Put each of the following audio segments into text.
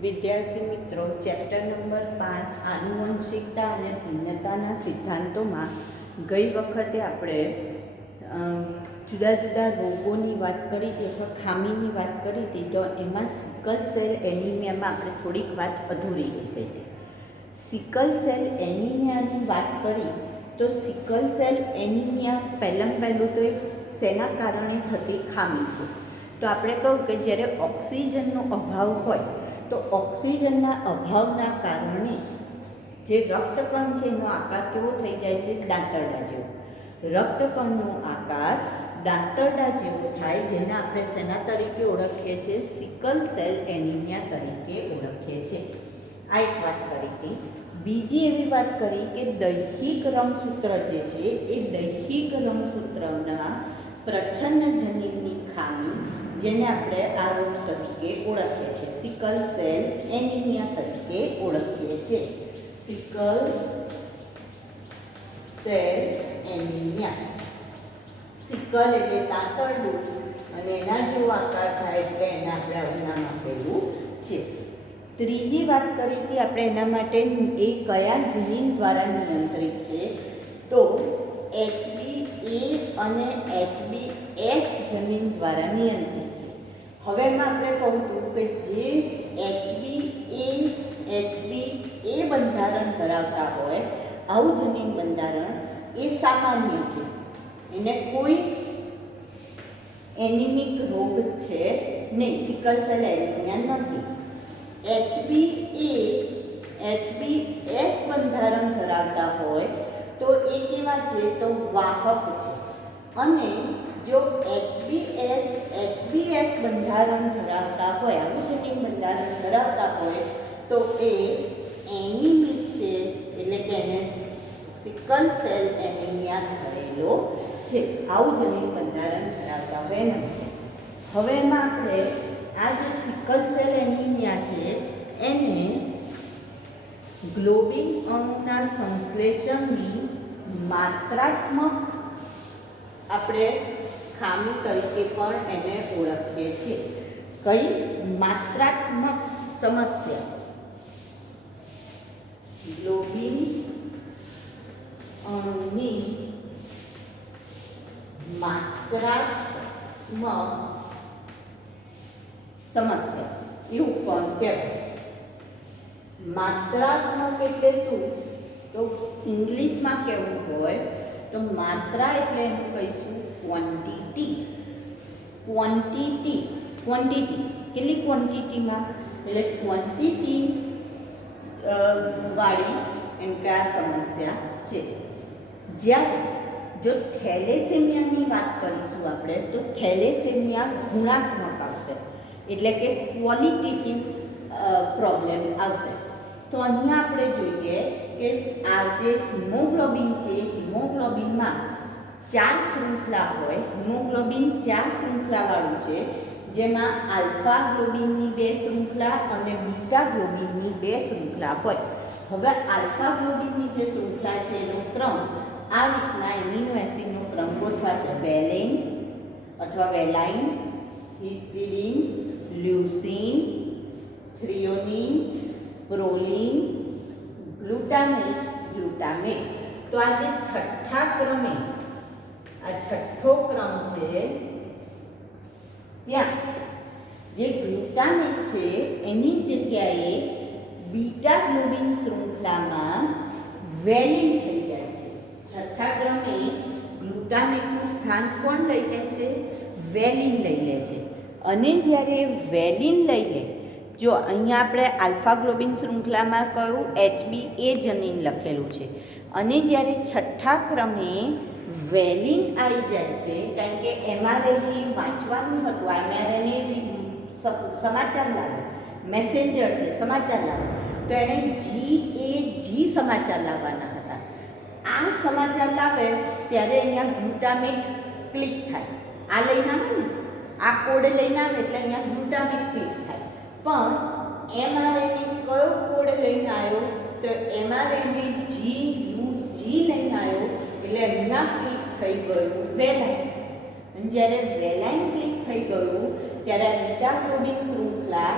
વિદ્યાર્થી મિત્રો, chapter number 5 આનુવંશિકતા અને ભિન્નતાના સિદ્ધાંતોમાં ગઈ વખતે આપણે જુદા જુદા રોગોની વાત કરી હતી અથવા ખામીની વાત કરી હતી. તો એમાં સિકલ સેલ એનિમિયામાં આપણે થોડીક વાત અધૂરી રહી ગઈ હતી. સિકલ સેલ એનિમિયાની વાત કરી તો સિકલ સેલ એનિમિયા પહેલું તો એક શેના કારણે થતી ખામી છે. તો આપણે કહું કે જ્યારે ઓક્સિજનનો અભાવ હોય તો ઓક્સિજનના અભાવના કારણે જે રક્તકણ છે એનો આકાર કેવો થઈ જાય છે? દાંતરડા જેવો. રક્તકણનો આકાર દાંતરડા જેવો થાય, જેને આપણે શેના તરીકે ઓળખીએ છીએ? સિકલ સેલ એનિમિયા તરીકે ઓળખીએ છીએ. આ એક વાત કરી હતી. બીજી એવી વાત કરી કે દૈહિક રંગસૂત્ર જે છે એ દૈહિક રંગસૂત્રના પ્રચ્છન્ન જનીનની ખામી, જેને આપણે આ રોગ તરીકે ઓળખીએ છીએ, સિકલ સેલ એનિમિયા તરીકે ઓળખીએ છીએ. Sickle cell anaemia. સિકલ એટલે દાંતરડું અને એના જેવો આકાર થાય એટલે એને આપણે આવું નામ આપેલું છે. ત્રીજી વાત કરી હતી આપણે એના માટે એ કયા જનીન દ્વારા નિયંત્રિત છે? તો HbA અને HbS જનીન દ્વારા નિયંત્રિત છે. હવે એમાં આપણે કહું હતું કે જે HbA બંધારણ ધરાવતા હોય આવું જનીન બંધારણ એ સામાન્ય છે, એને કોઈ એનિમિક રોગ છે નહીં, સિકલ સેલ એનિમિયા નથી. HbS બંધારણ ધરાવતા હોય તો એ કેવા છે? તો વાહક છે. અને જો HbS બંધારણ ધરાવતા હોય, આવું જનીન બંધારણ ધરાવતા હોય તો એ એનિમિક છે, એટલે કે એને સિકલ સેલ એનિમિયા થયેલો છે. આવું જનીન બંધારણ ધરાવતા હોય નથી. હવે એમાં આપણે આ જે સિકલ સેલ એનિમિયા છે એને ગ્લોબિન અણુના સંશ્લેષણની માત્રાત્મક આપણે ખામી તરીકે પણ એને ઓળખીએ છીએ. કઈ? માત્રાત્મક સમસ્યા. ગ્લોબિન અણુની માત્રાત્મક સમસ્યા એવું પણ કહેવાય. માત્રાત્મક એટલે શું? તો ઇંગ્લિશમાં કહેવું હોય તો માત્રા એટલે એનું કહીશું ક્વોન્ટિટી. કેટલી ક્વોન્ટિટીમાં? એટલે ક્વોન્ટિટી વાળી એમ કે આ સમસ્યા છે. જ્યારે જો થેલેસેમિયાની વાત કરીશું આપણે તો થેલેસેમિયા ગુણાત્મક આવશે, એટલે કે ક્વોલિટેટિવ પ્રોબ્લેમ આવશે. તો અહીંયા આપણે જોઈએ કે આ જે હિમોગ્લોબિન છે, હિમોગ્લોબિનમાં 4 શૃંખલા હોય. હિમોગ્લોબિન 4 શૃંખલાવાળું છે, જેમાં આલ્ફા ગ્લોબિનની 2 શૃંખલા અને બીટા ગ્લોબિનની 2 શૃંખલા હોય. હવે આલ્ફા ગ્લોબિનની જે શૃંખલા છે એનો ક્રમ આ રીતના એમિનો એસિડનો ક્રમ ગોઠવાશે: વેલેન અથવા વેલાઇન, હિસ્ટિડીન, લ્યુસીન, થ્રિયોનિન, પ્રોલિન, ગ્લુટામેટ. તો આ જે છઠ્ઠા ક્રમે, આ છઠ્ઠો ક્રમ છે, ત્યાં જે ગ્લુટામેટ છે એની જગ્યાએ બીટા ગ્લોબિન શૃંખલામાં વેલિન થઈ જાય છે. છઠ્ઠા ક્રમે ગ્લુટામેટનું સ્થાન કોણ લઈ લે છે? વેલિન લઈ લે છે. અને જ્યારે વેલિન લઈ લે, જો અહીંયા આપણે આલ્ફા ગ્લોબિન શૃંખલામાં કયું HbA જનીન લખેલું છે, અને જ્યારે છઠ્ઠા ક્રમે વેલિન આવી જાય છે, કારણ કે mRNA વાંચવાનું હતું, mRNA સમાચાર લાવે, મેસેન્જર છે, સમાચાર લાવે, તો એને GAG સમાચાર લાવવાના હતા. આ સમાચાર લાવે ત્યારે અહીંયા ગ્લુટામેટ ક્લિક થાય. આ લઈને આવે ને, આ કોડ લઈને આવે એટલે અહીંયા ગ્લુટામેટ ક્લિક થાય. પણ mRNA કયો કોડ લઈને આવ્યો? તો mRNA GUG લઈને આવ્યો, એટલે અહીંયા ક્લિક થઈ ગયું વેલાઇન. અને જ્યારે વેલાઇન ક્લિક થઈ ગયું ત્યારે બીટા ગ્લોબિન શૃંખલા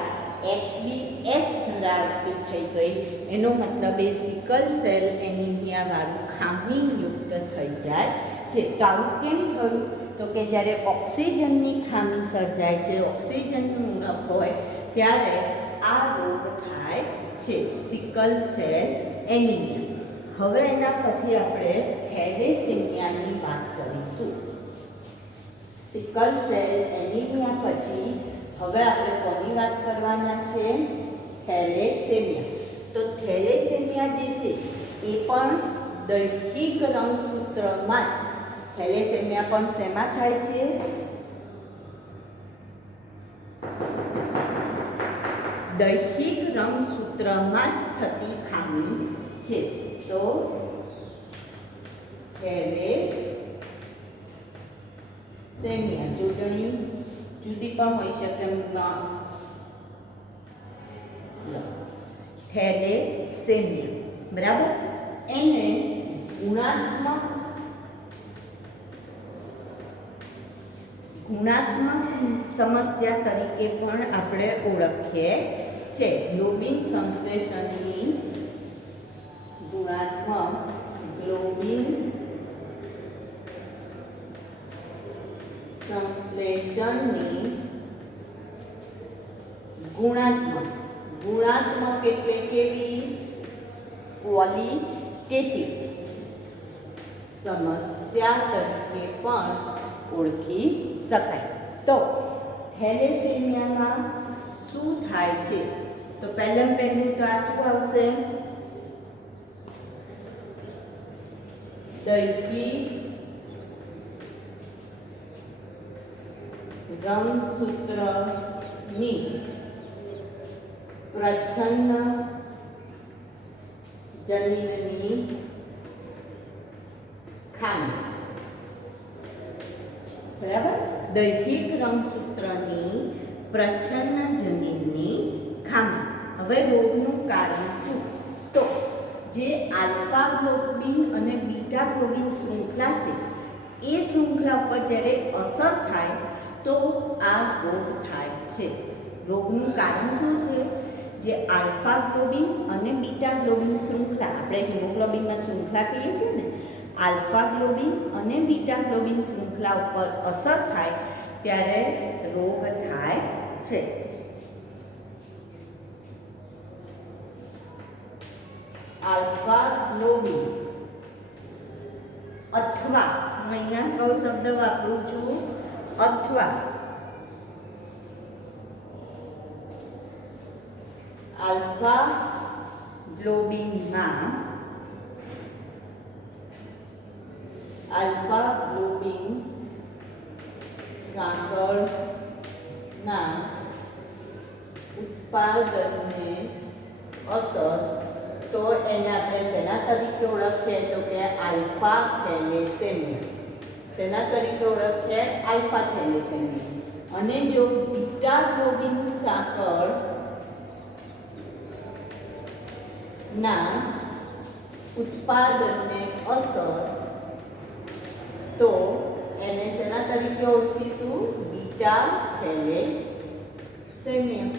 HbS ધરાવતી થઈ ગઈ, એનો મતલબ એ સિકલ સેલ એનિમિયાવાળું ખામીયુક્ત થઈ જાય છે. તો આવું કેમ થયું? તો કે જ્યારે ઓક્સિજનની ખામી સર્જાય છે, ઓક્સિજનનું ઉણપ હોય ત્યારે આ રોગ થાય છે, સિકલ સેલ એનિમિયા. હવે એના પછી આપણે થેલેસેમિયાની વાત કરીશું. સિકલ સેલ એનિમિયા પછી હવે આપણે કોની વાત કરવાના છે? થેલેસેમિયા. તો થેલેસેમિયા જે છે એ પણ દૈહિક રંગસૂત્રમાં જ, થેલેસેમિયા પણ શેમાં થાય છે? દૈહિક રંગસૂત્રમાં જ થતી ખામી છે. તો થેલેસેમિયા જોડણી જુદી પણ હોઈ શકે. થેલેસેમિયા, બરાબર. એને ગુણાત્મક સમસ્યા તરીકે પણ આપણે ઓળખીએ છે. ગ્લોબિન સંશ્લેષણની ગુણાત્મક એટલે કેવી? ક્વોલિટેટિવ સમસ્યા તરીકે પણ ઓળખી શકાય. તો થેલેસેમિયામાં શું થાય છે? તો પહેલું તો આ શું આવશે? દૈહિક રંગસૂત્રની પ્રચ્છન્ન જનીનની ખામી, બરાબર. દૈહિક રંગસૂત્રની પ્રચ્છન્ન જનીનની ખામી. હવે રોગનું કારણ શું? તો જે આલ્ફા ગ્લોબિન અને બીટા ગ્લોબિન શૃંખલા છે એ શૃંખલા ઉપર જ્યારે અસર થાય તો આ રોગ થાય છે. રોગનું કારણ શું છે? જે આલ્ફા ગ્લોબિન અને બીટા ગ્લોબિન શૃંખલા, આપણે હિમોગ્લોબિનમાં શૃંખલા કહીએ છીએ ને, આલ્ફા ગ્લોબિન અને બીટા ગ્લોબિન શૃંખલા ઉપર અસર થાય ત્યારે રોગ થાય છે. આલ્ફા ગ્લોબિન અથવા, હું અહીંયા કયો શબ્દ વાપરું છું? અથવા. આલ્ફા ગ્લોબિનમાં સાંકળના ઉત્પાદનને અસર, તો એને આપણે શેના તરીકે ઓળખીએ? તો કે આલ્ફા થેલેસેમિયા. શેના તરીકે ઓળખીએ? Alpha thalassemia. અને જો બીટા ગ્લોબિન સાંકળ ના ઉત્પાદનને અસર, તો એને શેના તરીકે ઓળખીશું? Beta thalassemia.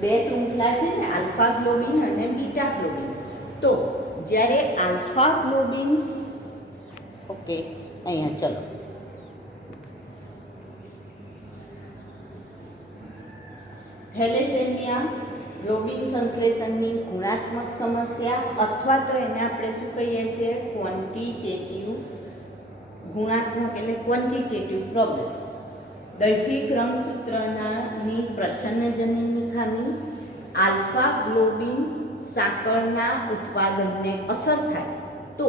બે શૃંખલા છે ને, આલ્ફા ગ્લોબિન અને બીટા ગ્લોબિન. તો જ્યારે આલ્ફા ગ્લોબિન, ઓકે, અહીંયા ચલો, થેલેસેમિયા ગ્લોબિન સંશ્લેષણની ગુણાત્મક સમસ્યા, અથવા તો એને આપણે શું કહીએ છીએ? ક્વોન્ટિટેટિવ. ગુણાત્મક એટલે ક્વોન્ટિટેટિવ પ્રોબ્લેમ. દૈહિક રંગસૂત્રની પ્રચ્છન્ન જનીનની ખામી, આલ્ફા ગ્લોબિન સાંકળના ઉત્પાદનને અસર થાય તો,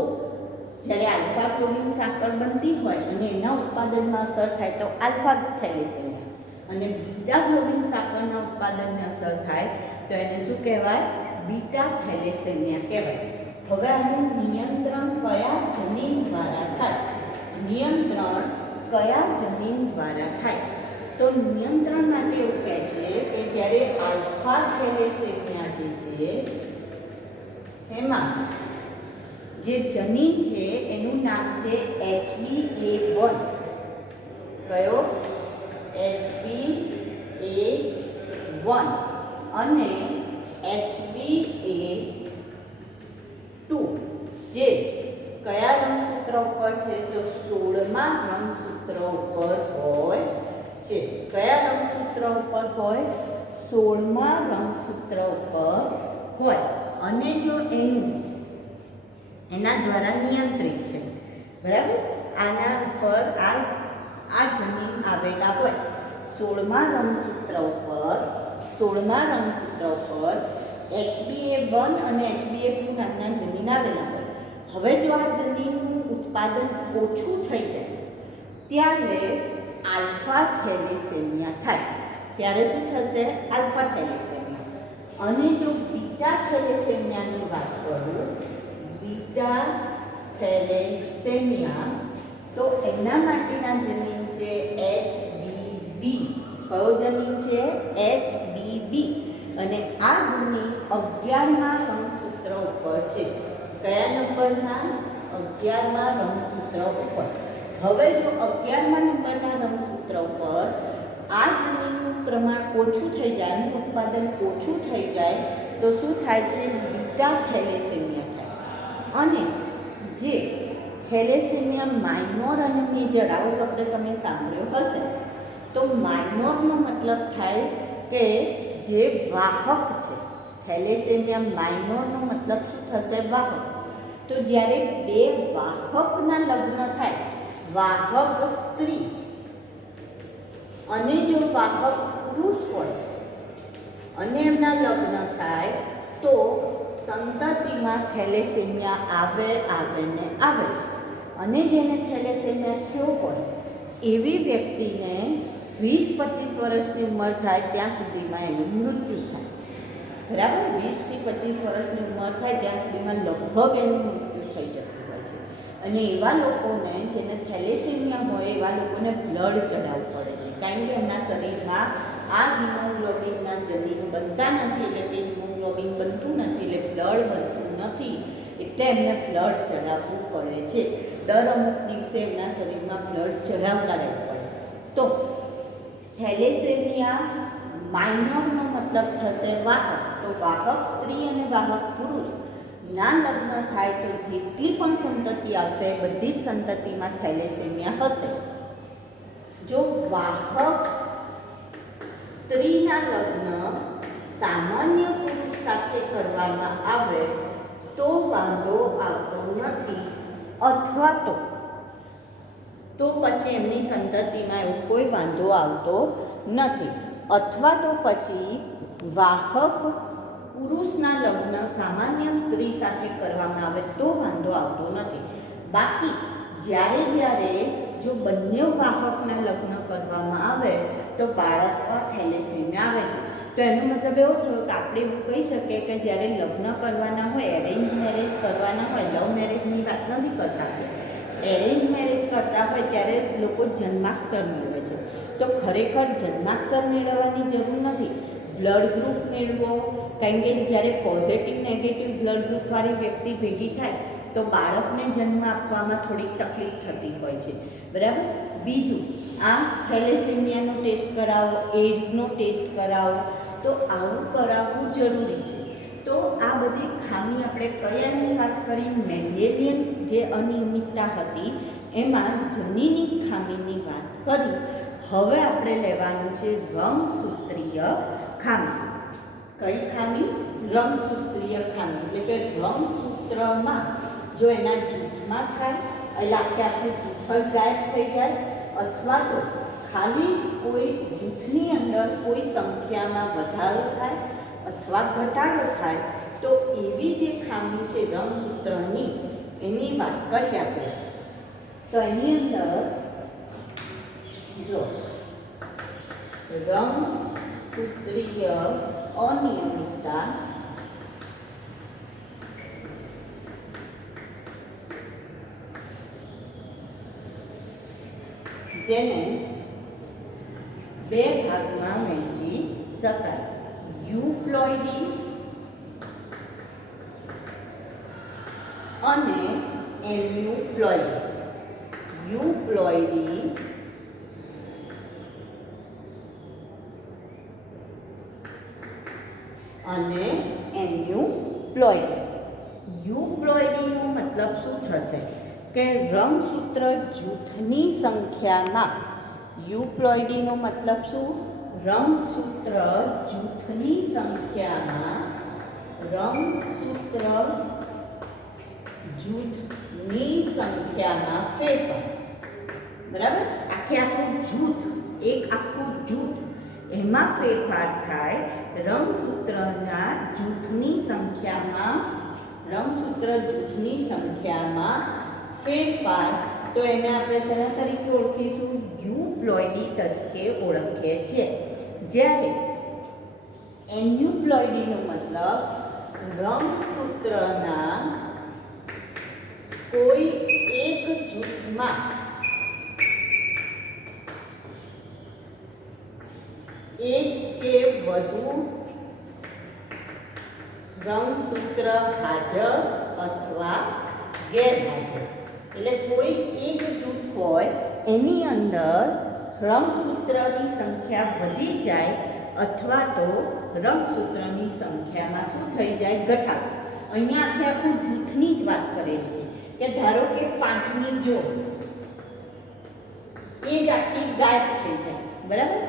જ્યારે આલ્ફા ગ્લોબિન સાંકળ બનતી હોય અને એના ઉત્પાદનમાં અસર થાય તો આલ્ફા થેલેસેમિયા, અને બીટા ગ્લોબિન સાંકળના ઉત્પાદનને અસર થાય તો એને શું કહેવાય? બીટા થેલેસેમિયા કહેવાય. હવે આનું નિયંત્રણ કયા જનીન દ્વારા થાય? નિયંત્રણ કયા જનીન દ્વારા થાય? તો નિયંત્રણ માટે એવું કહે છે કે જ્યારે આલ્ફા થેલેસેમિયા જે છે એમાં જે જનીન છે એનું નામ છે HbA1. કયો? HbA1. HbA1 અને HbA2 જે કયા રંગસૂત્ર ઉપર છે તો 16મા રંગસૂત્ર ઉપર હોય છે. કયા રંગસૂત્ર ઉપર હોય? 16મા રંગસૂત્ર ઉપર હોય અને જો એના દ્વારા નિયંત્રિત છે, બરાબર. આના ઉપર આ જનીન આવેલા હોય 16મા રંગસૂત્ર ઉપર HbA1 અને HbA2 નામના જનીન આવેલા હોય. હવે જો આ જનીનનું ઉત્પાદન ઓછું થઈ જાય ત્યારે આલ્ફા થેલેસેમિયા થાય. ત્યારે શું થશે? Alpha thalassemia. અને જો બીટા થેલેસેમિયાની વાત કરું, બીટા થેલેસેમિયા, તો એના માટેના જનીન છે HBB. કયો જનીન છે? HBB. અને આ જનીન 11મા રંગસૂત્ર ઉપર છે. કયા નંબરના? 11મા રંગસૂત્ર ઉપર. હવે જો 11મા નંબરના રંગસૂત્ર ઉપર આ જનીનનું પ્રમાણ ઓછું થઈ જાય, એનું ઉત્પાદન ઓછું થઈ જાય તો શું થાય છે? બીટા થેલેસેમિયા થાય. અને જે થેલેસેમિયા માઇનોર અને મેજર, આવો શબ્દ તમે સાંભળ્યો હશે. તો માઇનોરનો મતલબ થાય કે જે વાહક છે. થેલેસેમિયા માઇનોરનો મતલબ શું થશે? વાહક. તો જ્યારે બે વાહકના લગ્ન થાય, વાહક સ્ત્રી અને જો વાહક પુરુષ હોય અને એમના લગ્ન થાય તો સંતતિમાં થેલેસેમિયા આવે ને આવે છે. અને જેને થેલેસેમિયા થયો હોય એવી વ્યક્તિને 20-25 વર્ષની ઉંમર થાય ત્યાં સુધીમાં એનું મૃત્યુ થાય, બરાબર. 20 થી 25 વર્ષની ઉંમર થાય ત્યાં સુધીમાં લગભગ એનું મૃત્યુ થઈ જતું હોય છે. અને એવા લોકોને જેને થેલેસેમિયા હોય એવા લોકોને બ્લડ ચડાવવું પડે છે, કારણ કે એમના શરીરમાં આ હિમોગ્લોબિનના જનીનો બનતા નથી, એટલે કે હિમોગ્લોબિન બનતું નથી, એટલે બ્લડ બનતું નથી, એટલે એમને બ્લડ ચડાવવું પડે છે. દર અમુક દિવસે એમના શરીરમાં બ્લડ ચડાવતા રહેવું પડે. તો થેલેસેમિયા માઇનોરનો મતલબ થશે વાહક. તો વાહક સ્ત્રી અને વાહક પુરુષ ના લગ્ન થાય તો જેટલી પણ સંતતિ આવશે બધી જ સંતતિમાં થેલેસેમિયા હશે. જો વાહક સ્ત્રીના લગ્ન સામાન્ય પુરુષ સાથે કરવામાં આવે તો વાંધો આવતો નથી, અથવા તો પછી એમની સંતતિમાં એવો કોઈ વાંધો આવતો નથી, અથવા તો પછી વાહક પુરુષના લગ્ન સામાન્ય સ્ત્રી સાથે કરવામાં આવે તો વાંધો આવતો નથી. બાકી જ્યારે જો બંને વાહકના લગ્ન કરવામાં આવે તો બાળક પર થેલેસેમિયા આવે છે. તો એનો મતલબ એવો થયો કે આપણે એવું કહી શકીએ કે જ્યારે લગ્ન કરવાના હોય, એરેન્જ મેરેજ કરવાના હોય, લવ મેરેજની વાત નથી કરતા, એરેન્જ મેરેજ કરતા હોય ત્યારે લોકો જન્માક્ષર મેળવે છે. તો ખરેખર જન્માક્ષર મેળવવાની જરૂર નથી, બ્લડ ગ્રુપ મેળવો. કારણ કે જ્યારે પોઝિટિવ નેગેટિવ બ્લડ ગ્રુપવાળી વ્યક્તિ ભેગી થાય તો બાળકને જન્મ આપવામાં થોડીક તકલીફ થતી હોય છે, બરાબર. બીજું, આ થેલેસેમિયાનો ટેસ્ટ કરાવો, એડ્સનો ટેસ્ટ કરાવો, તો આવું કરાવવું જરૂરી છે. તો આ બધી ખામી આપણે કયાની વાત કરી? મેન્ડેલિયન જે અનિયમિતતા હતી એમાં જનીનિક ખામીની વાત કરી. હવે આપણે લેવાનું છે રંગસૂત્રીય ખામી. કઈ ખામી? રંગસૂત્રીય ખામી. એટલે કે રંગસૂત્રમાં જો એના જૂથમાં થાય એટલે આખું જૂથ જ ગાયબ થઈ જાય, અથવા તો ખાલી કોઈ જૂથની અંદર કોઈ સંખ્યામાં વધારો થાય અથવા ઘટાડો થાય, તો એવી જે ખામી છે રંગસૂત્રની એની વાત કરીએ આપણે. તો એની અંદર જો રંગસૂત્રીય અનિયમિતતા જેને બે ભાગમાં વહેંચી શકાય, યુપ્લોઇડી અને એમ્યુપ્લોઇડી. યુપ્લોઇડી અને એન્યુપ્લોઇડી. યુપ્લોઇડીનો મતલબ શું થશે કે રંગસૂત્ર જૂથની સંખ્યામાં, યુપ્લોઇડીનો મતલબ શું? રંગસૂત્ર જૂથની સંખ્યામાં, રંગસૂત્ર જૂથની સંખ્યામાં ફેરફાર. બરાબર? આખું જૂથ, એક આખું જૂથ, એમાં ફેરફાર થાય રંગસૂત્રના જૂથની સંખ્યામાં, રંગસૂત્ર જૂથની સંખ્યામાં ફેરફાર. તો એને આપણે શેના તરીકે ઓળખીશું? યુપ્લોઇડી તરીકે ઓળખીએ છીએ. જ્યારે એન્યુપ્લોઇડીનો મતલબ રંગસૂત્રના કોઈ એક જૂથમાં એક કે વધુ રંગસૂત્ર હાજર અથવા ગેરહાજર. એટલે કોઈ એક જૂથ હોય એની અંદર રંગસૂત્રની સંખ્યા વધી જાય અથવા તો રંગસૂત્રની સંખ્યામાં શું થઈ જાય? ઘટાડો. અહીંયા આખું જૂથની જ વાત કરેલી છે કે ધારો કે 5ની જોડ એ જ આખી ગાયબ થઈ જાય. બરાબર?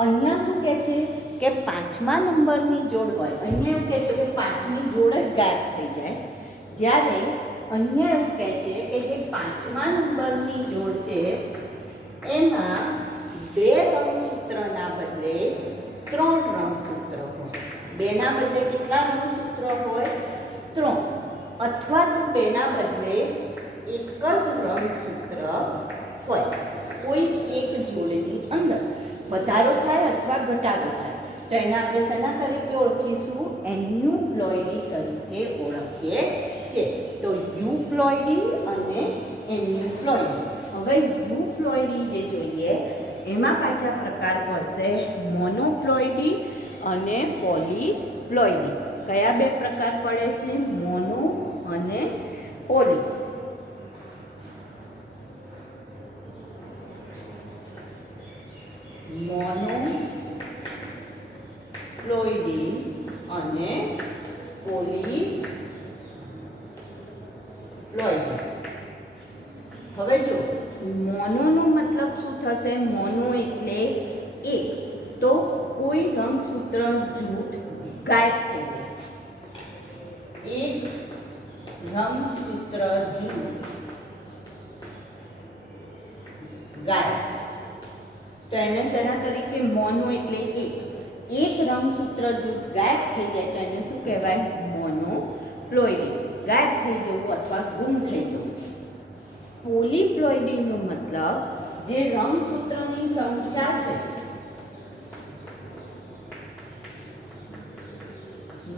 અહીંયા શું કહે છે કે 5મા નંબરની જોડ હોય, અહીંયા એવું કહે છે કે 5ની જોડ જ ગાયબ થઈ જાય. જ્યારે અહીંયા એવું કહે છે કે જે 5મા નંબરની જોડ છે એમાં 2 રંગસૂત્રના બદલે 3 રંગસૂત્ર હોય. 2ના બદલે કેટલા રંગસૂત્ર હોય? 3. અથવા તો 2ના બદલે એક જ રંગસૂત્ર હોય કોઈ એક જોડની અંદર. વધારો થાય અથવા ઘટાડો થાય તો એને આપણે શેના તરીકે ઓળખીશું? એન્યુપ્લોઇડી તરીકે ઓળખીએ છીએ. તો યુપ્લોઇડી અને એન્યુપ્લોઇડી. હવે યુપ્લોઇડી જે જોઈએ એમાં પાછા પ્રકાર પડશે મોનોપ્લોઇડી અને પોલીપ્લોઇડી. કયા બે પ્રકાર પડે છે? મોનો અને પોલી. મોનોપ્લોઇડી અને પોલીપ્લોઇડી. હવે જો મોનોનો મતલબ શું થશે? મોનો એટલે એક, તો કોઈ રંગસૂત્ર જૂથ ગાયબ થઈ જાય. એક રંગસૂત્ર જૂથ ગાયબ. તો એને શેના તરીકે? મોનો એટલે એક રંગસૂત્ર જૂથ ગાયબ થઈ જાય તો એને શું કહેવાય? મોનોપ્લોઇડી. ગાયબ થઈ જવું અથવા ગુમ થઈ જવું. પોલીપ્લોઇડીનો મતલબ જે રંગસૂત્રની સંખ્યા છે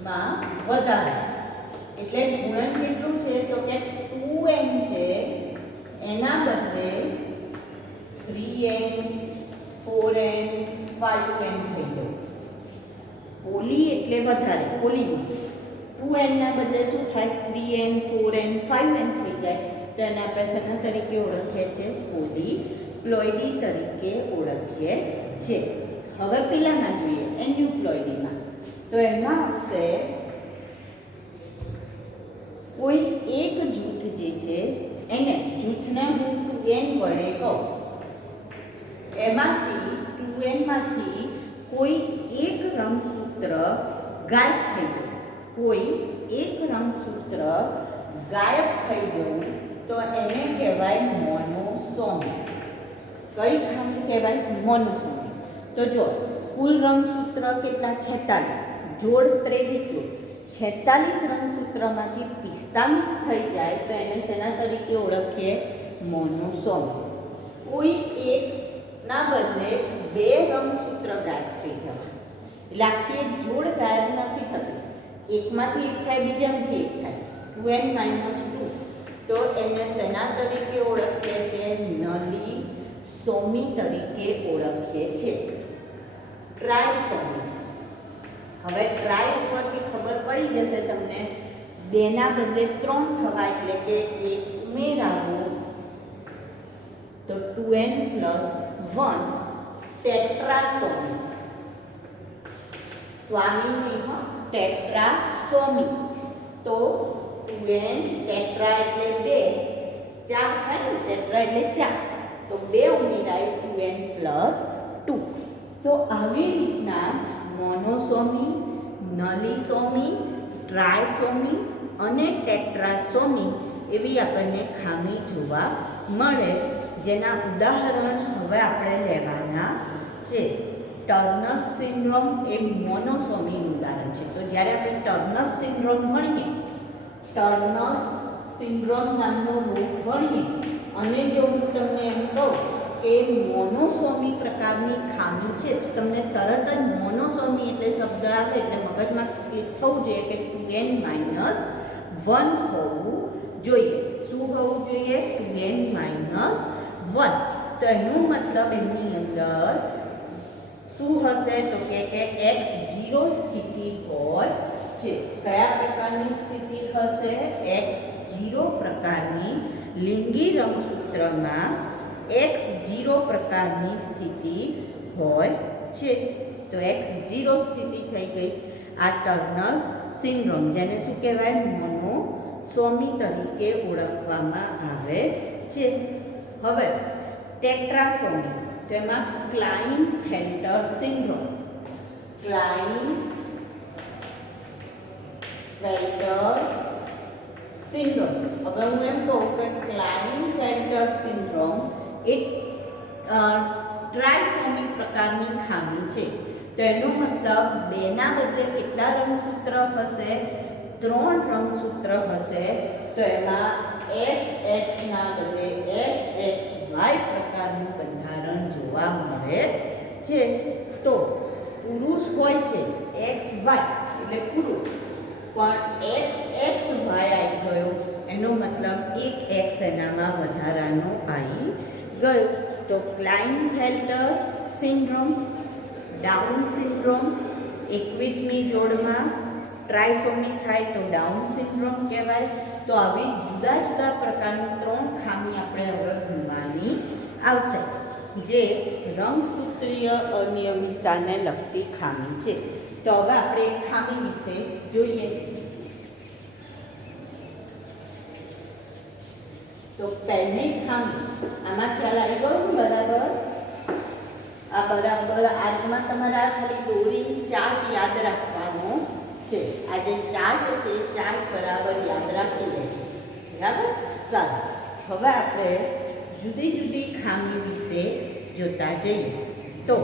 માં વધારે. એટલે ગુણન કેટલું છે? તો કે 2n છે એના બદલે 3n 4n 5n થઈ જવું. પોલી એટલે વધારે. પોલીમાં 2n ના બદલે શું થાય? 3n 4n 5n થઈ જાય તો એને આપણે શેના તરીકે ઓળખીએ છીએ? પોલીપ્લોઇડી તરીકે ઓળખીએ છીએ. હવે પેલામાં જોઈએ એન્યુપ્લોઇડીમાં. તો એમાં આવશે કોઈ એક જૂથ જે છે એને, જૂથને હું 2n વડે કહું, એમાંથી 2n માંથી કોઈ એક રંગસૂત્ર ગાયબ થઈ જવું. કોઈ એક રંગસૂત્ર ગાયબ થઈ જવું તો એને કહેવાય મોનોસોમી. કઈ ખામી કહેવાય? મોનોસોમી. તો જો કુલ રંગસૂત્ર કેટલા? 46. જોડ 23 જોડ. 46 રંગસૂત્રમાંથી 45 થઈ જાય તો એને શેના તરીકે ઓળખીએ? મોનોસોમી. કોઈ એક ના બદલે 2 રંગસૂત્ર ગાયબ થઈ જવા. એટલે આખી એક જોડ ગાયબ નથી થતી. એકમાંથી એક થાય, બીજામાંથી એક થાય. 2n - 2 તો એને શેના તરીકે ઓળખીએ છીએ? નલી સોમી તરીકે ઓળખીએ છીએ. ટ્રાયસોમી. હવે ટ્રાય ઉપરથી ખબર પડી જશે તમને. 2 ના બદલે 3 થવા એટલે કે 1 ઉમેરાવું તો 2n + 1 ટેટ્રાસોમી. સ્વામી નહીં હો, ટેટ્રાસોમી. તો 2n ટેટ્રા એટલે 2, 4 થાય ને, ટેટ્રા એટલે 4, તો 2 ઉમેરાય 2n પ્લસ 2. તો આવી રીતના મોનોસોમી, નલીસોમી, ટ્રાયસોમી અને ટેટ્રાસોમી એવી આપણને ખામી જોવા મળે, જેના ઉદાહરણ હવે આપણે લેવાના છે. ટર્નર સિન્ડ્રોમ એ મોનોસોમીનું ઉદાહરણ છે. તો જ્યારે આપણે ટર્નર સિન્ડ્રોમ ભણીએ, ટર્નર સિન્ડ્રોમ નામનો રોગ ભણીએ અને જો હું તમને એમ કહું કે મોનોસોમી પ્રકારની ખામી છે, તો તમને તરત જ મોનોસોમી એટલે શબ્દ આવે એટલે મગજમાં ક્લિક થવું જોઈએ કે 2n - 1 હોવું જોઈએ. શું હોવું જોઈએ? 2n - 1. તો એનો મતલબ એની અંદર શું હશે? તો કે x0 સ્થિતિ હોય છે. કયા પ્રકારની સ્થિતિ હશે? x0 પ્રકારની. લિંગી રંગસૂત્રમાં x0 પ્રકારની સ્થિતિ હોય છે. તો x0 સ્થિતિ થઈ ગઈ. આ ટર્નર સિન્ડ્રોમ, જેને શું કહેવાય? મોનોસોમી તરીકે ઓળખવામાં આવે છે. હવે ટેટ્રાસોમી, તેમાં ક્લાઇનફેલ્ટર સિન્ડ્રોમ. ક્લાઇનફેલ્ટર સિન્ડ્રોમ. અગર હું એમ કહું કે ક્લાઇનફેલ્ટર સિન્ડ્રોમ એ ટ્રાયસોમી પ્રકારની ખામી છે, તો એનો મતલબ 2ના બદલે કેટલા રંગસૂત્ર હશે? 3 રંગસૂત્ર હશે. તો એમાં XX ના બદલે XXY પ્રકારનું બંધારણ જોવા મળે છે. તો પુરુષ હોય છે XY એટલે પુરુષ, પણ XXY આવી ગયો, એનો મતલબ એક X એનામાં વધારાનો આવી ગયો. તો ક્લાઇનફેલ્ટર સિન્ડ્રોમ, ડાઉન સિન્ડ્રોમ 21મી જોડમાં ટ્રાયસોમી થાય તો ડાઉન સિન્ડ્રોમ કહેવાય. તો આવી જુદા જુદા પ્રકારની 3 ખામી આપણે હવે ભણવાની આવશે, જે રંગસૂત્રીય અનિયમિતતાને લગતી ખામી છે. તો હવે આપણે એ ખામી વિશે જોઈએ. તો પહેલી ખામી, આમાં ખ્યાલ આવી ગયો બરાબર? આ બરાબર આજમાં તમારા ખાલી દોરી ચાર્ટ યાદ રાખવાનો છે. આ જે ચાર્ટ છે, ચાર્ટ બરાબર યાદ રાખી લેજો. બરાબર? સારું. હવે આપણે જુદી જુદી ખામી વિશે જોતા જઈએ. તો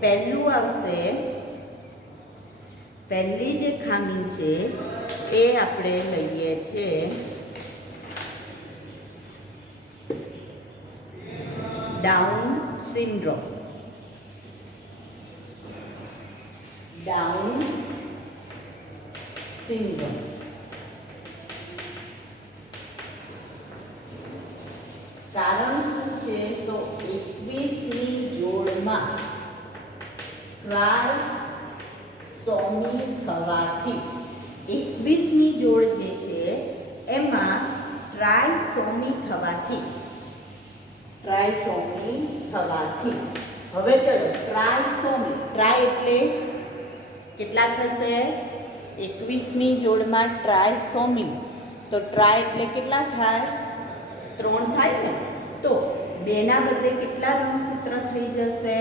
પહેલું આવશે, પહેલી જે ખામી છે એ આપણે લઈએ છીએ ડાઉન સિન્ડ્રોમ. Down syndrome. કારણ શું છે? તો 21મી જોડમાં ટ્રાયસોમી થવાથી, 21મી જોડ જે છે એમાં ટ્રાયસોમી થવાથી, હવે ચલો ટ્રાયસોમી, ટ્રાય એટલે કેટલા થશે? 21મી જોડમાં ટ્રાયસોમી, તો ટ્રાય એટલે કેટલા થાય? 3 થાય ને. તો 2ના બદલે કેટલા રંગસૂત્ર થઈ જશે?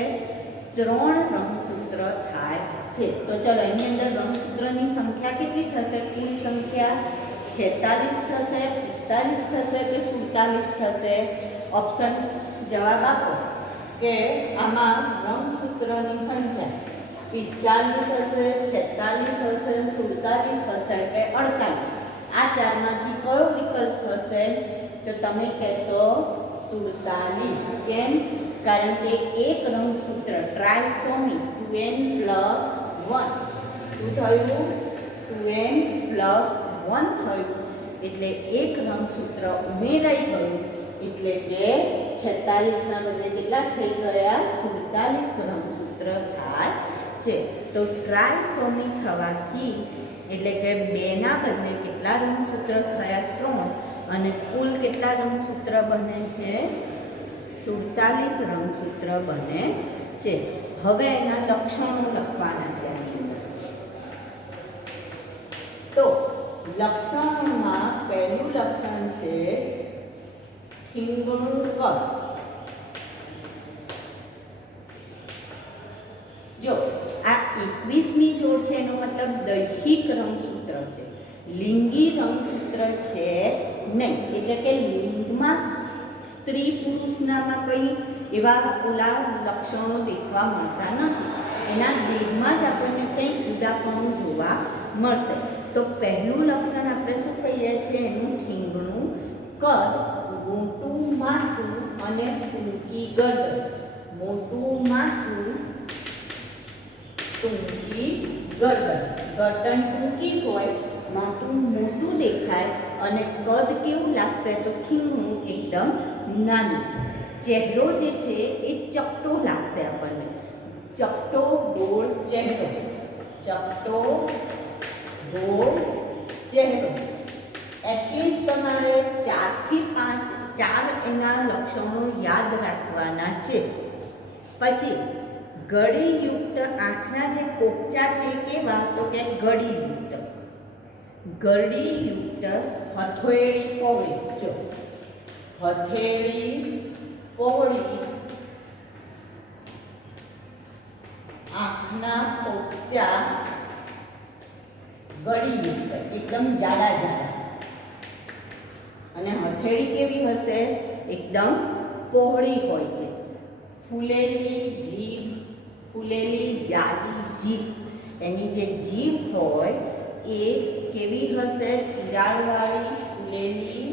3 રંગસૂત્ર થાય છે. તો ચલો એની અંદર રંગસૂત્રની સંખ્યા કેટલી થશે? કુલ સંખ્યા 46 થશે, 45 થશે કે 47 થશે? ઓપ્શન જવાબ આપો કે આમાં રંગસૂત્રની સંખ્યા 45 હશે, 46 હશે, 47 હશે કે 48? આ ચારમાંથી કયો વિકલ્પ થશે? તો તમે કહેશો 47. કેમ? કારણ કે એક રંગસૂત્ર ટ્રાયસોમી 2n + 1 શું થયું? 2n + 1 થયું, એટલે એક રંગસૂત્ર ઉમેરાઈ ગયું, એટલે કે 46ના બદલે કેટલા થઈ ગયા? 47 રંગસૂત્ર થાય છે. તો ટ્રાયસોમી થવાથી એટલે કે 2ના બદલે કેટલા રંગસૂત્ર થયા? 3, અને કુલ કેટલા રંગસૂત્ર બને છે? 47 રંગસૂત્ર બને છે. હવે એના લક્ષણો લખવાના છે આની અંદર. લક્ષણોમાં પહેલું લક્ષણ છે ઠીંગણું કદ. જો આ 21મી જોડ છે એનો મતલબ દૈહિક રંગસૂત્ર છે, લિંગી રંગસૂત્ર છે નહીં. એટલે કે લિંગમાં સ્ત્રી પુરુષનામાં કંઈ એવા ઓલા લક્ષણો દેખવા મળતા નથી. એના દેહમાં જ આપણને કંઈક જુદાપણું જોવા મળશે. તો પહેલું લક્ષણ આપણે શું કહીએ છીએ? એનું ઠીંગણું કદ, મોટું માથું અને ટૂંકી ગરદન. મોટું માથું, ટૂંકી ગરદન. ગરદન ટૂંકી હોય, માથું મોટું દેખાય અને કદ કેવું લાગશે? તો ઠીંગણું, એકદમ નાનું. ચહેરો જે છે એ ચપટો લાગશે આપણને. ચપટો ગોળ ચહેરો, ચપટો ગોળ ચહેરો. એટલીસ્ટ તમારે 4 થી 5 ચાર એના લક્ષણો યાદ રાખવાના છે. પછી ગળીયુક્ત આંખના જે પોપચા છે કેવા? તો કે ગળીયુક્ત. ગળીયુક્ત, હથેળી પહોળી. જો હથેળી પહોળી આંખના પોપચા ગળીયુક્ત, એકદમ જાડા જાડા. અને હથેળી કેવી હશે? એકદમ પહોળી હોય છે. ફૂલેલી જીભ, ફૂલેલી જાડી જીભ. એની જે જીભ હોય એ કેવી હશે? તિરાડવાળી, ફૂલેલી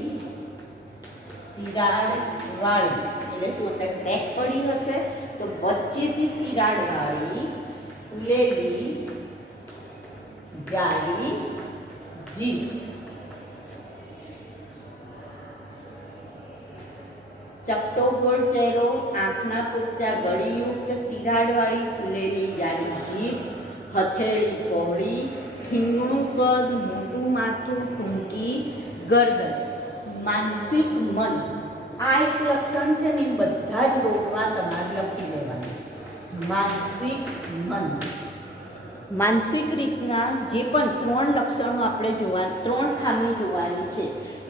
તિરાડવાળી. એટલે શું અંદર ક્રેક પડી હશે? તો વચ્ચેથી તિરાડવાળી, ફૂલેલી જાડી જીભ. ચપટો ગોળ ચહેરો, આંખના પોપચા ગળીયુક્ત, તિરાડવાળી ફૂલેલી જાડી જીભ, હથેળી પહોળી, ઠીંગણું કદ, મોટું માથું, ટૂંકી ગરદન. માનસિક મન, આ એક લક્ષણ છે ને, બધા જ રોગમાં તમારે લખી લેવાનું. માનસિક મન. માનસિક રીતના જે પણ 3 લક્ષણો આપણે જોવા, 3 ખામી જોવાની છે.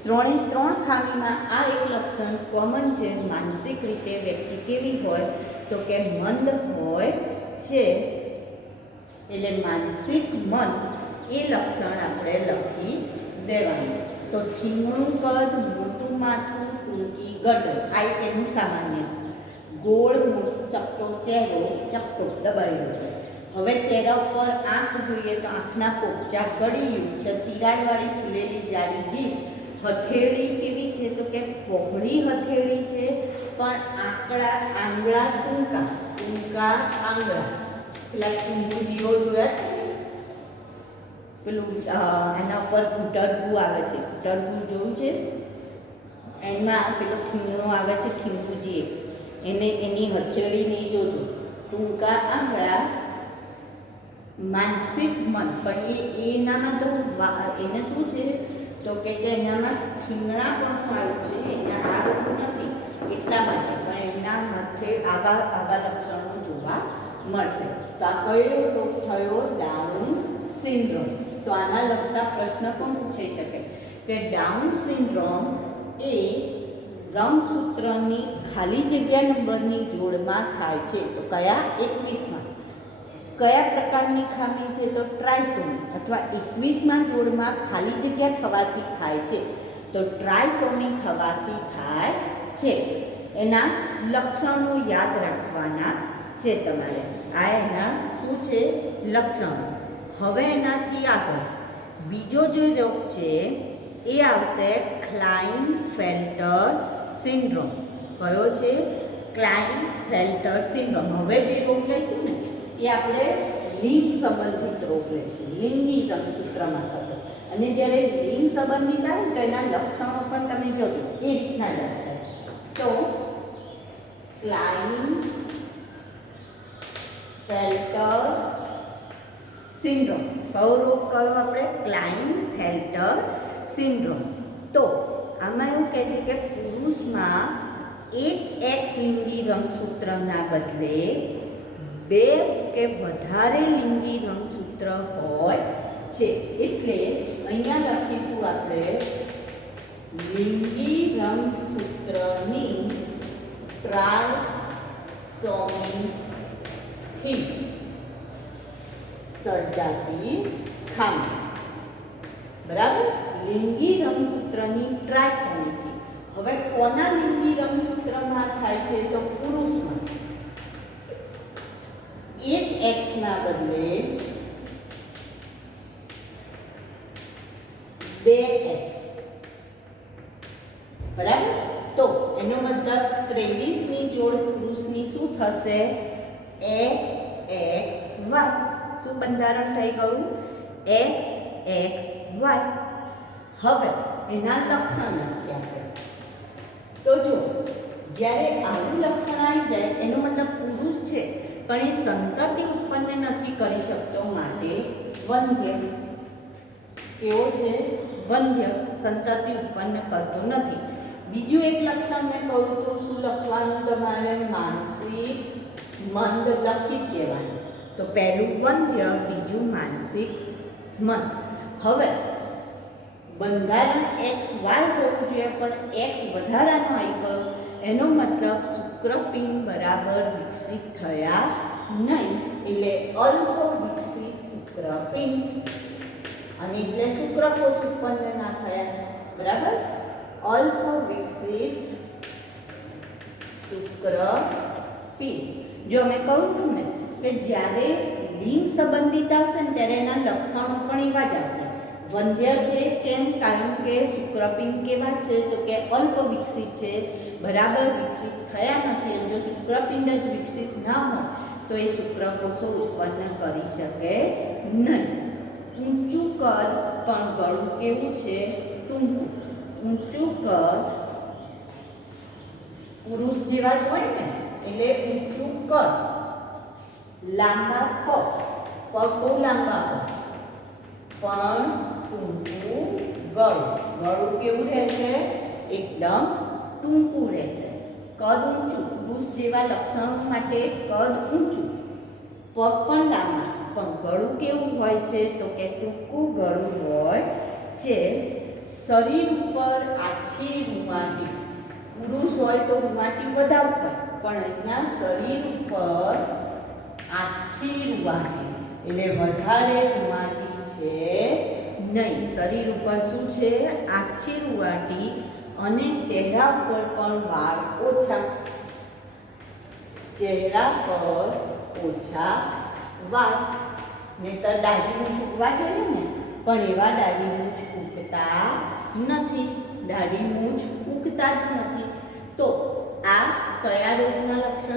3 ખામીમાં આ એક લક્ષણ કોમન છે. માનસિક રીતે વ્યક્તિ કેવી હોય? તો કે મંદ હોય છે. એટલે માનસિક મન એ લક્ષણ આપણે લખી દેવાનું. તો ઠીંગણું કદ, મોટું માથું, ટૂંકી ગરદન, આ એક એનું સામાન્ય. ગોળ ચપટો ચહેરો, ચપટો દબાયેલો. હવે ચહેરા ઉપર આંખ જોઈએ તો આંખના પોપચા ગળીયુક્ત, તિરાડવાળી ફૂલેલી જાડી જીભ. હથેળી કેવી છે? તો કે પહોળી હથેળી છે, પણ આંગળા ટૂંકા, ટૂંકા આંગળા. પેલા કુંભજીઓ જોયા, પેલું એના ઉપર ઘૂંટરગું આવે છે, ઘૂંટરગું જોયું છે? એમાં પેલો ખીંગણો આવે છે, ખીંગુજી. એને એની હથેળી નહીં જોજો. ટૂંકા આંગળા, માનસિક મન. પણ એનામાં તો એને શું છે? તો કે એનામાં ખીંગણા પણ સારું છે, એના આ રોગ નથી એટલા માટે, પણ એના માટે આવા લક્ષણો જોવા મળશે. તો આ કયો રોગ થયો? Down syndrome. તો આના લગતા પ્રશ્ન પણ પૂછાઈ શકે કે ડાઉન સિન્ડ્રોમ એ રંગસૂત્રની ખાલી જગ્યા નંબરની જોડમાં થાય છે. તો કયા? 21માં. કયા પ્રકારની ખામી છે? તો ટ્રાયસોમી અથવા 21માં જોડમાં ખાલી જગ્યા થવાથી થાય છે. તો ટ્રાયસોમી થવાથી થાય છે. એના લક્ષણો યાદ રાખવાના છે તમારે. આ એના શું છે? લક્ષણો. હવે એનાથી આગળ બીજો જે રોગ છે એ આવશે ક્લાઇનફેલ્ટર સિન્ડ્રોમ. કયો છે? ક્લાઇનફેલ્ટર સિન્ડ્રોમ. હવે જે રોગ લઈશું ને એ આપણે લિંગ સંબંધિત રોગ લઈશું, લિંગી રંગસૂત્રમાં થતો. અને જ્યારે લિંગ સંબંધિત આવે તો એના લક્ષણો પણ તમે જોજો એ રીતના જ આવશે. તો ક્લાઇનફેલ્ટર સિન્ડ્રોમ. કયો રોગ કયો આપણે? ક્લાઇનફેલ્ટર સિન્ડ્રોમ. તો આમાં એવું કહે છે કે પુરુષમાં એક એક્સ લિંગી રંગસૂત્રના બદલે 2 કે વધારે લિંગી રંગસૂત્ર હોય છે. એટલે અહીંયા લખીશું આપણે લિંગી રંગસૂત્રની ટ્રાયસોમીથી સર્જાતી ખામી. બરાબર, લિંગી રંગસૂત્રની ટ્રાયસોમીથી. હવે કોના લિંગી રંગસૂત્રમાં થાય છે? તો પુરુષમાં. એક એક્સ ના બદલે 2x. બરાબર, તો એનો મતલબ 23 ની જોડ પુરુષની શું થશે? x x y. શું બંધારણ થઈ ગયું? x x y. હવે એના લક્ષણ લખ્યા આપણે. તો જો જ્યારે આવું લક્ષણ આવી જાય એનો મતલબ પુરુષ છે પણ એ સંતતિ ઉત્પન્ન નથી કરી શકતો, માટે વંધ્ય. કેવો છે? વંધ્ય, સંતતિ ઉત્પન્ન કરતો નથી. બીજું એક લક્ષણ મેં કહું તો શું લખવાનું તમારે? માનસિક મંદ લખી કહેવાનું. તો પહેલું વંધ્ય, બીજું માનસિક મંદ. હવે બંધારણ XY હોવું જોઈએ પણ X વધારાનો આવી ગયો, એનો મતલબ શુક્રપિંડ બરાબર વિકસિત થયા નહીં, એટલે અલ્પ વિકસિત શુક્રપિંડ. અને એટલે શુક્રકોષ ઉત્પન્ન ના થયા. બરાબર, અલ્પ વિકસિત શુક્રપિંડ. જો મેં કહું તમને કે જ્યારે લિંગ સંબંધિત આવશે ને ત્યારે એના લક્ષણો પણ એવા જ આવશે. વંધ્ય છે કેમ? કારણ કે શુક્રપિંડ કેવા છે? તો કે અલ્પ વિકસિત છે, બરાબર વિકસિત થયા નથી. અને જો શુક્રપિંડ જ વિકસિત ના હોય તો એ શુક્રકોષો ઉત્પન્ન કરી શકે નહીં. ઊંચું કદ પણ ગળું કેવું છે? ટૂંકું. ઊંચું કદ પુરુષ જેવા જ હોય ને, એટલે ઊંચું કદ, લાંબા પગ, પગ બહુ લાંબા પણ ટૂંકું ગળું. ગળું કેવું રહેશે? એકદમ ટૂંકું રહેશે. કદ ઊંચું, પુરુષ જેવા લક્ષણો માટે કદ ઊંચું, પગ પણ લાંબા, પણ ગળું કેવું હોય છે? તો કે ટૂંકું ગળું હોય છે. શરીર ઉપર આછી રૂંવાટી. પુરુષ હોય તો રૂંવાટી વધારે પડે, પણ અહીંયા શરીર ઉપર આછી રૂંવાટી એટલે વધારે રૂંવાટી છે નહીં. શરીર ઉપર શું છે? આછી રૂંવાટી. અને ચહેરા પર પણ વાળ ઓછા. ચહેરા પર ઓછા વાળ. નહીંતર દાઢી મૂછ ઉગવા જોઈએ ને, પણ એવા દાઢી મૂછ ઉગતા નથી. દાઢી મૂછ ઉગતા જ નથી. તો આ કયા રોગના લક્ષણ